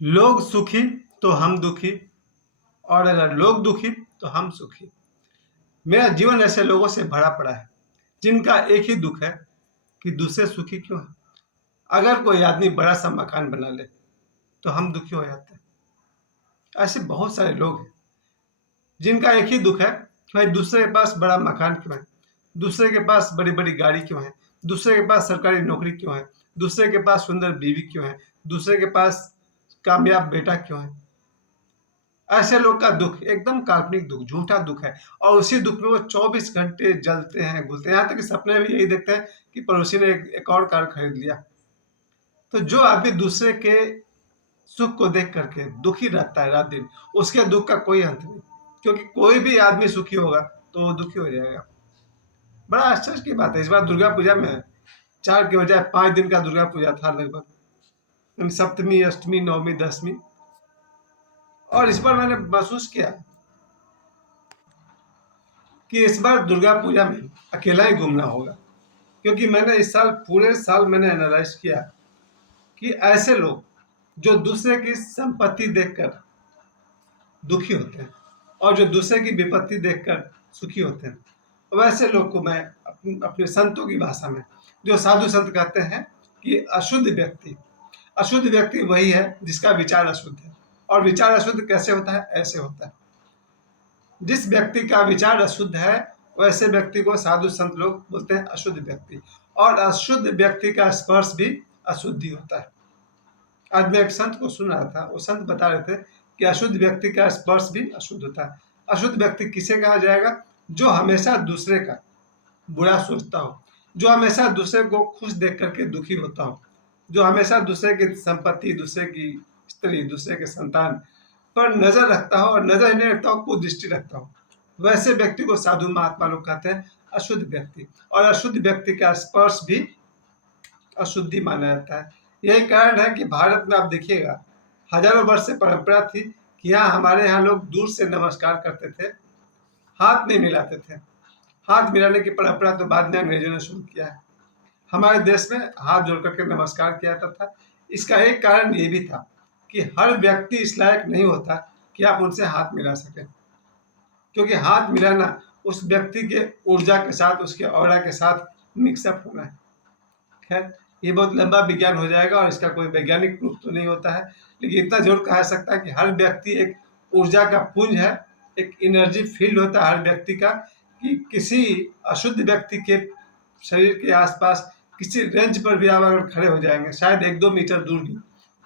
लोग सुखी तो हम दुखी, और अगर लोग दुखी तो हम सुखी। मेरा जीवन ऐसे लोगों से भरा पड़ा है जिनका एक ही दुख है कि दूसरे सुखी क्यों है। अगर कोई आदमी बड़ा सा मकान बना ले तो हम दुखी हो जाते हैं। ऐसे बहुत सारे लोग हैं जिनका एक ही दुख है कि भाई दूसरे के पास बड़ा मकान क्यों है, दूसरे के पास बड़ी बड़ी गाड़ी क्यों है, दूसरे के पास सरकारी नौकरी क्यों है, दूसरे के पास सुंदर बीवी क्यों है, दूसरे के पास कामयाब बेटा क्यों है। ऐसे लोग का दुख एकदम काल्पनिक दुख, झूठा दुख है, और उसी दुख में वो 24 घंटे जलते हैं, घुलते हैं। यहाँ तक कि सपने में यही देखते हैं कि पड़ोसी ने एक और कार खरीद लिया। तो जो आदमी दूसरे के सुख को देख करके दुखी रहता है रात दिन, उसके दुख का कोई अंत नहीं। क्योंकि कोई भी आदमी सुखी होगा तो वो दुखी हो जाएगा। बड़ा आश्चर्य की बात है, इस बार दुर्गा पूजा में 4 के बजाय 5 दिन का दुर्गा पूजा था लगभग, सप्तमी, अष्टमी, नवमी, दसवीं। और इस बार मैंने महसूस किया कि इस बार दुर्गा पूजा में अकेला ही घूमना होगा। क्योंकि मैंने इस साल, पूरे साल मैंने एनालाइज किया कि ऐसे लोग जो दूसरे की संपत्ति देखकर दुखी होते हैं और जो दूसरे की विपत्ति देखकर सुखी होते हैं, वैसे लोग को मैं अपने संतों की भाषा में, जो साधु संत कहते हैं कि अशुद्ध व्यक्ति वही है जिसका विचार अशुद्ध है। और विचार अशुद्ध कैसे होता है? ऐसे होता है, जिस व्यक्ति का विचार अशुद्ध है वैसे व्यक्ति को साधु संत लोग बोलते हैं अशुद्ध व्यक्ति। और अशुद्ध व्यक्ति का स्पर्श भी अशुद्धि होता है। आज मैं एक संत को सुन रहा था, वो संत बता रहे थे कि अशुद्ध व्यक्ति का स्पर्श भी अशुद्ध होता है। अशुद्ध व्यक्ति किसे कहा जाएगा? जो हमेशा दूसरे का बुरा सोचता हो, जो हमेशा दूसरे को खुश देख करके दुखी होता हो, जो हमेशा दूसरे की संपत्ति, दूसरे की स्त्री, दूसरे के संतान पर नजर रखता हो, और नजर नहीं रखता हो, कुदृष्टि रखता हो, वैसे व्यक्ति को साधु महात्मा लोग कहते हैं अशुद्ध व्यक्ति। और अशुद्ध व्यक्ति का स्पर्श भी अशुद्धि माना जाता है। यही कारण है कि भारत में आप देखिएगा, हजारों वर्ष से परंपरा थी कि यहाँ, हमारे यहाँ लोग दूर से नमस्कार करते थे, हाथ नहीं मिलाते थे। हाथ मिलाने की परंपरा तो बाद में अंग्रेजों ने शुरू किया है। हमारे देश में हाथ जोड़ करके नमस्कार किया जाता था। इसका एक कारण ये भी था कि हर व्यक्ति इस लायक नहीं होता कि आप उनसे हाथ मिला सकें, क्योंकि हाथ मिलाना उस व्यक्ति के ऊर्जा के साथ, उसके ऑरा के साथ मिक्सअप होना है। खैर, ये बहुत लंबा विज्ञान हो जाएगा और इसका कोई वैज्ञानिक प्रूफ तो नहीं होता है, लेकिन इतना जरूर कहा जा सकता है कि हर व्यक्ति एक ऊर्जा का पुंज है, एक एनर्जी फील्ड होता है हर व्यक्ति का, कि किसी अशुद्ध व्यक्ति के शरीर के आसपास किसी रेंज पर भी आप अगर खड़े हो जाएंगे, शायद 1-2 मीटर दूर भी,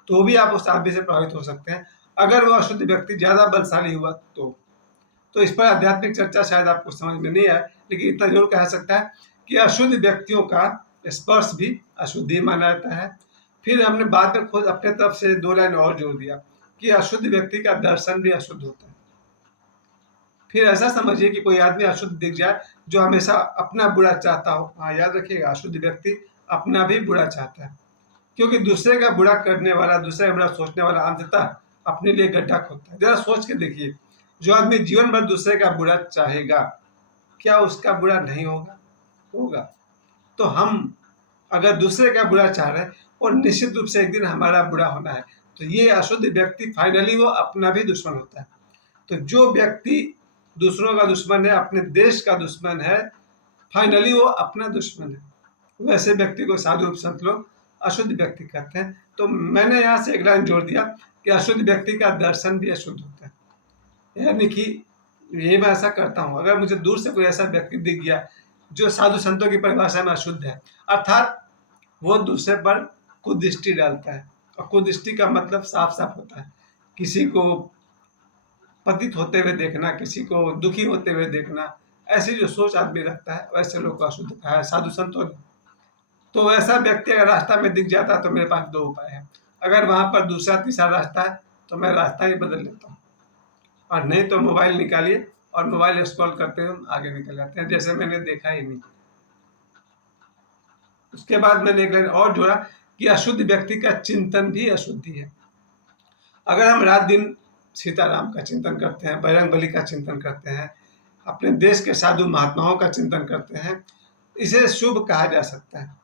तो भी आप उस आदमी से प्रभावित हो सकते हैं। अगर वो अशुद्ध व्यक्ति ज्यादा बलशाली हुआ तो इस पर आध्यात्मिक चर्चा शायद आपको समझ में नहीं आए, लेकिन इतना जरूर कह सकता है कि अशुद्ध व्यक्तियों का स्पर्श भी अशुद्धि माना जाता है। फिर हमने बाद में खुद अपने तरफ से 2 लाइन और जोड़ दिया कि अशुद्ध व्यक्ति का दर्शन भी अशुद्ध होता है। फिर ऐसा समझिए कि कोई आदमी अशुद्ध दिख जाए जो हमेशा अपना बुरा चाहता हो। हाँ, याद रखिएगा, अशुद्ध व्यक्ति अपना भी बुरा चाहता है, क्योंकि दूसरे का बुरा करने वाला, दूसरे का बुरा सोचने वाला अंततः अपने लिए गड्ढा खोदता है। जरा सोच के देखिए, जो आदमी जीवन भर दूसरे का बुरा चाहेगा, क्या उसका बुरा नहीं होगा? होगा। तो हम अगर दूसरे का बुरा चाह रहे हैं, और निश्चित रूप से एक दिन हमारा बुरा होना है, तो ये अशुद्ध व्यक्ति फाइनली वो अपना भी दुश्मन होता है। तो जो व्यक्ति दूसरों का दुश्मन है, अपने देश का दुश्मन है, फाइनली वो अपना दुश्मन है। वैसे व्यक्ति को साधु संत लोग अशुद्ध व्यक्ति कहते हैं। तो मैंने यहाँ से एक लाइन जोड़ दिया कि अशुद्ध व्यक्ति का दर्शन भी अशुद्ध होता है। यानी कि ये मैं ऐसा करता हूँ, अगर मुझे दूर से कोई ऐसा व्यक्ति दिख गया जो साधु संतों की परिभाषा में अशुद्ध है, अर्थात वो दूसरे पर कुदृष्टि डालता है। और कुदृष्टि का मतलब साफ साफ होता है, किसी को पतित होते हुए देखना, किसी को दुखी होते हुए देखना। ऐसी जो सोच आदमी रखता है, वैसे लोग को अशुद्ध कहा है साधु संतों ने। तो ऐसा व्यक्ति अगर रास्ता में दिख जाता है तो मेरे पास 2 उपाय है। अगर वहां पर दूसरा तीसरा रास्ता है तो मैं रास्ता ही बदल लेता हूँ, और नहीं तो मोबाइल निकालिए और मोबाइल स्क्रॉल करते हुए हम आगे निकल जाते हैं, जैसे मैंने देखा ही नहीं। उसके बाद मैंने एक लाइन और जोड़ा कि अशुद्ध व्यक्ति का चिंतन भी अशुद्धि है। अगर हम रात दिन सीताराम का चिंतन करते हैं, बजरंगबली का चिंतन करते हैं, अपने देश के साधु महात्माओं का चिंतन करते हैं, इसे शुभ कहा जा सकता है।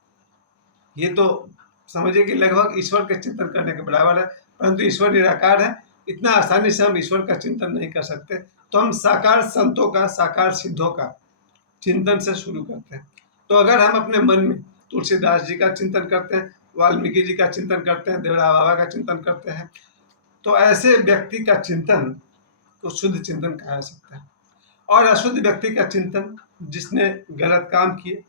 ये तो समझिए कि लगभग ईश्वर के चिंतन करने के बराबर है। परंतु ईश्वर निराकार है, इतना आसानी से हम ईश्वर का चिंतन नहीं कर सकते। तो हम साकार संतों का, साकार सिद्धों का चिंतन से शुरू करते हैं। तो अगर हम अपने मन में तुलसीदास जी का चिंतन करते हैं, वाल्मीकि जी का चिंतन करते हैं, देवड़ा बाबा का चिंतन करते हैं, तो ऐसे व्यक्ति का चिंतन को शुद्ध चिंतन कहा जा सकता है। और अशुद्ध व्यक्ति का चिंतन, जिसने गलत काम किए,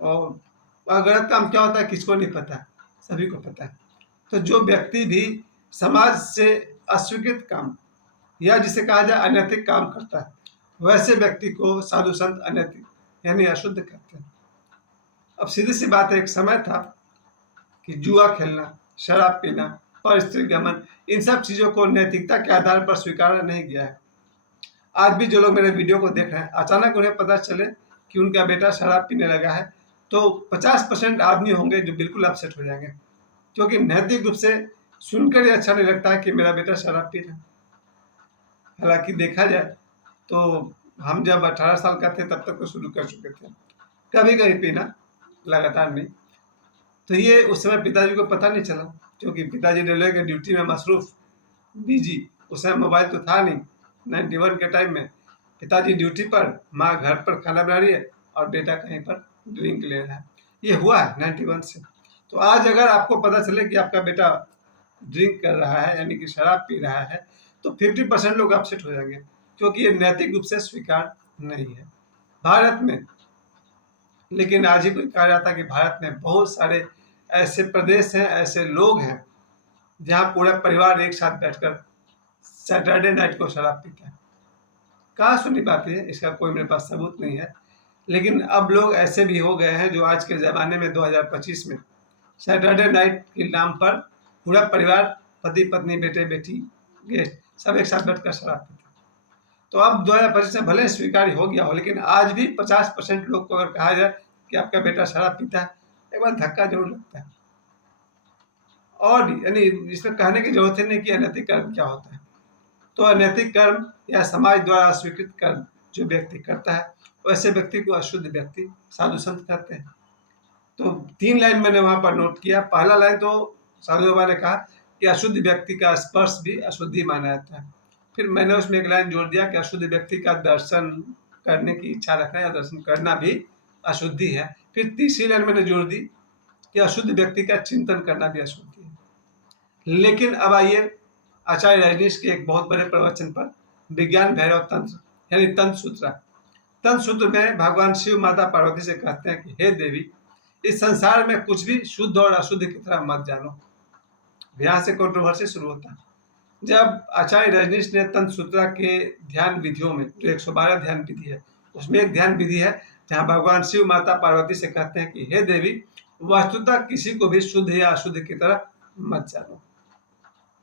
और गलत काम क्या होता है किसको नहीं पता, सभी को पता है। तो जो व्यक्ति भी समाज से अस्वीकृत काम या जिसे कहा जाए अनैतिक काम करता है, वैसे व्यक्ति को साधु संत अनैतिक यानी अशुद्ध कहते हैं। अब सीधी सी बात है, एक समय था कि जुआ खेलना, शराब पीना, पर स्त्री गमन, इन सब चीज़ों को नैतिकता के आधार पर स्वीकारा नहीं गया है। आज भी जो लोग मेरे वीडियो को देख रहे हैं, अचानक उन्हें पता चले कि उनका बेटा शराब पीने लगा है, तो 50% आदमी होंगे जो बिल्कुल अपसेट हो जाएंगे, क्योंकि नैतिक रूप से सुनकर ही अच्छा नहीं लगता है कि मेरा बेटा शराब पी रहा है। हालांकि देखा जाए तो हम जब 18 साल का थे तब तक तो शुरू कर चुके थे, कभी कभी पीना, लगातार नहीं। तो ये उस समय पिताजी को पता नहीं चला, क्योंकि पिताजी रेलवे के ड्यूटी में मसरूफ, बिजी, उस समय मोबाइल तो था नहीं। 91 के टाइम में पिताजी ड्यूटी पर, माँ घर पर खाना बना रही है और बेटा कहीं पर ड्रिंक ले रहा है। ये हुआ है 91 से। तो आज अगर आपको पता चले कि आपका बेटा ड्रिंक कर रहा है यानी कि शराब पी रहा है, तो 50% लोग अपसेट हो जाएंगे, क्योंकि ये नैतिक रूप से स्वीकार नहीं है भारत में। लेकिन आज ही कोई कहा जाता है कि भारत में बहुत सारे ऐसे प्रदेश हैं, ऐसे लोग हैं जहाँ पूरा परिवार एक साथ बैठकर सैटरडे नाइट को शराब पीता है। कहाँ सुनी बात है, इसका कोई मेरे पास सबूत नहीं है। लेकिन अब लोग ऐसे भी हो गए हैं जो आज के ज़माने में 2025 में सैटरडे नाइट के नाम पर पूरा परिवार, पति पत्नी, बेटे बेटी, गेस्ट, सब एक साथ बैठकर शराब पीते हैं। तो अब 2025 में भले स्वीकार हो गया हो, लेकिन आज भी 50% लोग को अगर कहा जाए कि आपका बेटा शराब पीता है, एक बार धक्का जरूर लगता है। और यानी इसमें कहने की जरूरत ही नहीं कि अनैतिक कर्म क्या होता है। तो अनैतिक कर्म या समाज द्वारा अस्वीकृत कर्म जो व्यक्ति करता है, वैसे व्यक्ति को अशुद्ध व्यक्ति साधु संत कहते हैं। तो 3 लाइन मैंने वहां पर नोट किया। पहला लाइन तो साधु बाबा ने कहा कि अशुद्ध व्यक्ति का स्पर्श भी अशुद्धि माना जाता है। फिर मैंने उसमें एक लाइन जोड़ दिया कि अशुद्ध व्यक्ति का दर्शन करने की इच्छा रखना या दर्शन करना भी अशुद्धि है। फिर तीसरी लाइन मैंने जोड़ दी कि अशुद्ध व्यक्ति का चिंतन करना भी अशुद्धि है। लेकिन अब आइए आचार्य रजनीश के एक बहुत बड़े प्रवचन पर, विज्ञान भैरव तंत्र यानी तंत्र सूत्र। तंत्र सूत्र में भगवान शिव माता पार्वती से कहते हैं कि हे देवी, इस संसार में कुछ भी शुद्ध और अशुद्ध की तरह मत जानो। यहाँ से कंट्रोवर्सी शुरू होता है। जब आचार्य रजनीश ने तंत्र सूत्र के ध्यान विधियों में, जो 112 ध्यान विधि है, उसमें एक ध्यान विधि है जहाँ भगवान शिव माता पार्वती से कहते हैं कि हे देवी, वस्तुतः किसी को भी शुद्ध या अशुद्ध की तरह मत जानो।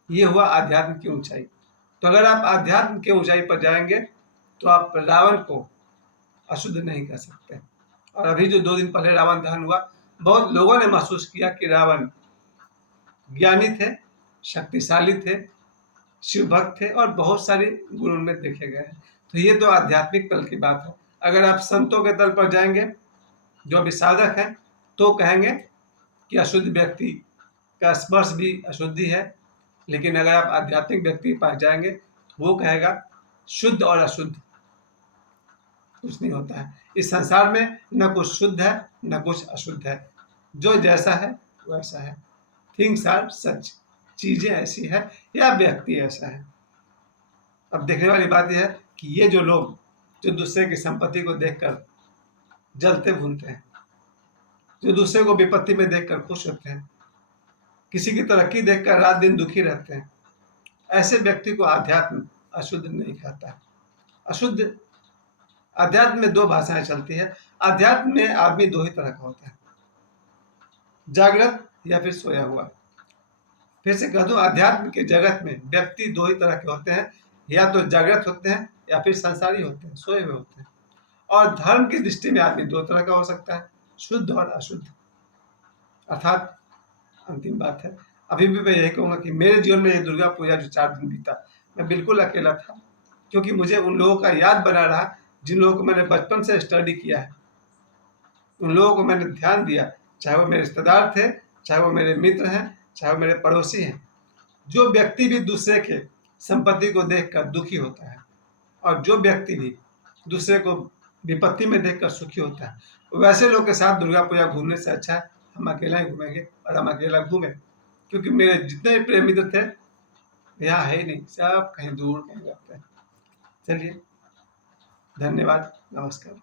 ये हुआ आध्यात्म की ऊंचाई। तो अगर आप आध्यात्म की ऊंचाई पर जाएंगे तो आप रावण को अशुद्ध नहीं कर सकते। और अभी जो 2 दिन पहले रावण दहन हुआ, बहुत लोगों ने महसूस किया कि रावण ज्ञानी थे, शक्तिशाली थे, शिव भक्त थे और बहुत सारे गुण उनमें देखे गए हैं। तो ये तो आध्यात्मिक तल की बात है। अगर आप संतों के तल पर जाएंगे, जो अभी साधक हैं, तो कहेंगे कि अशुद्ध व्यक्ति का स्पर्श भी अशुद्धि है। लेकिन अगर आप आध्यात्मिक व्यक्ति के पास जाएंगे तो वो कहेगा शुद्ध और अशुद्ध कुछ नहीं होता है। इस संसार में न कुछ शुद्ध है न कुछ अशुद्ध है, जो जैसा है वैसा है। थिंग्स आर सच, चीजें ऐसी है या व्यक्ति ऐसा है। अब देखने वाली बात यह है कि ये जो लोग जो दूसरे की संपत्ति को देखकर जलते भूनते हैं, जो दूसरे को विपत्ति में देखकर खुश होते हैं, किसी की तरक्की देखकर रात दिन दुखी रहते हैं, ऐसे व्यक्ति को आध्यात्म अशुद्ध नहीं कहता है। अशुद्ध अध्यात्म में 2 भाषाएं चलती है। अध्यात्म में आदमी 2 ही तरह का होता है, जागृत या फिर सोया हुआ। फिर से कह दूं, अध्यात्म के जगत में व्यक्ति 2 ही तरह के होते हैं, या तो जागृत होते हैं या फिर संसारी होते हैं, सोए हुए होते हैं। और धर्म की दृष्टि में आदमी 2 तरह का हो सकता है, शुद्ध और अशुद्ध। अर्थात अंतिम बात है, अभी भी मैं यही कहूँगा कि मेरे जीवन में ये दुर्गा पूजा जो 4 दिन बीता, मैं बिल्कुल अकेला था, क्योंकि मुझे उन लोगों का याद बना रहा जिन लोगों को मैंने बचपन से स्टडी किया है, उन लोगों को मैंने ध्यान दिया, चाहे वो मेरे रिश्तेदार थे, चाहे वो मेरे मित्र हैं, चाहे वो मेरे पड़ोसी हैं। जो व्यक्ति भी दूसरे के संपत्ति को देखकर दुखी होता है और जो व्यक्ति भी दूसरे को विपत्ति में देखकर सुखी होता है, वैसे लोग के साथ दुर्गा पूजा घूमने से अच्छा है हम अकेला ही घूमेंगे और हम अकेला घूमें, क्योंकि मेरे जितने भी प्रेमी मित्र थे यहाँ है ही नहीं, सब कहीं दूर कहीं रहते हैं। चलिए, धन्यवाद, नमस्कार।